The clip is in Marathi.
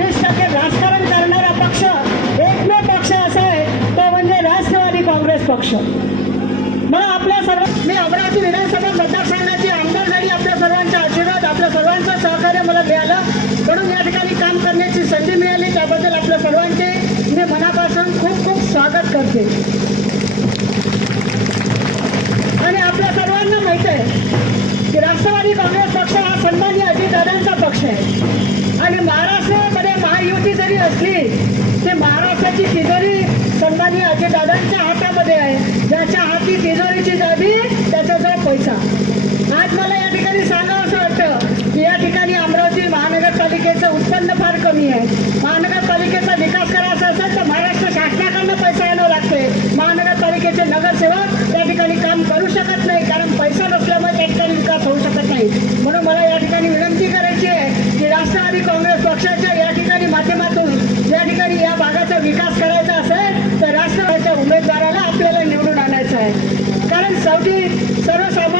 20% राजकारण करणारा पक्ष एकमेव पक्ष असा आहे तो म्हणजे राष्ट्रवादी काँग्रेस पक्ष. मग आपल्या सर्व मी अमरावती विधानसभा मतदारसंघाची आमदार झाली. आपल्या सर्वांचा आशीर्वाद, आपल्या सर्वांचं सहकार्य मला मिळालं, म्हणून या ठिकाणी काम करण्याची संधी मिळाली. त्याबद्दल आपल्या सर्वांचे मी मनापासून खूप खूप स्वागत करते. आणि आपल्या सर्वांना माहीत आहे की राष्ट्रवादी काँग्रेस पक्ष हा सन्माननीय अजितदादांचा पक्ष आहे. आणि महाराष्ट्रामध्ये महायुती जरी असली ते महाराष्ट्राची तिजोरी सन्माननीय अजितदादांच्या हातामध्ये आहे. ज्याच्या हाती तिजोरीची चाबी त्याचा जो पैसा. आज मला या ठिकाणी सांगावं असं वाटतं की या ठिकाणी अमरावती महानगरपालिकेचं उत्पन्न फार कमी आहे. महानगरपालिकेचा विकास करायचा असेल तर महाराष्ट्र शासनाकडनं पैसा आणावं लागते. महानगरपालिकेचे नगरसेवक त्या ठिकाणी काम करू शकत नाही, कारण पैसा नसल्यामुळे त्या ठिकाणी विकास होऊ शकत नाही. म्हणून मला या ठिकाणी विनंती करायची आहे की राष्ट्रवादी काँग्रेस पक्षाच्या या ठिकाणी माध्यमातून या ठिकाणी या भागाचा विकास करायचा असेल तर राष्ट्रवादीच्या उमेदवाराला आपल्याला निवडून आणायचं आहे. कारण शेवटी सर्वसामान्य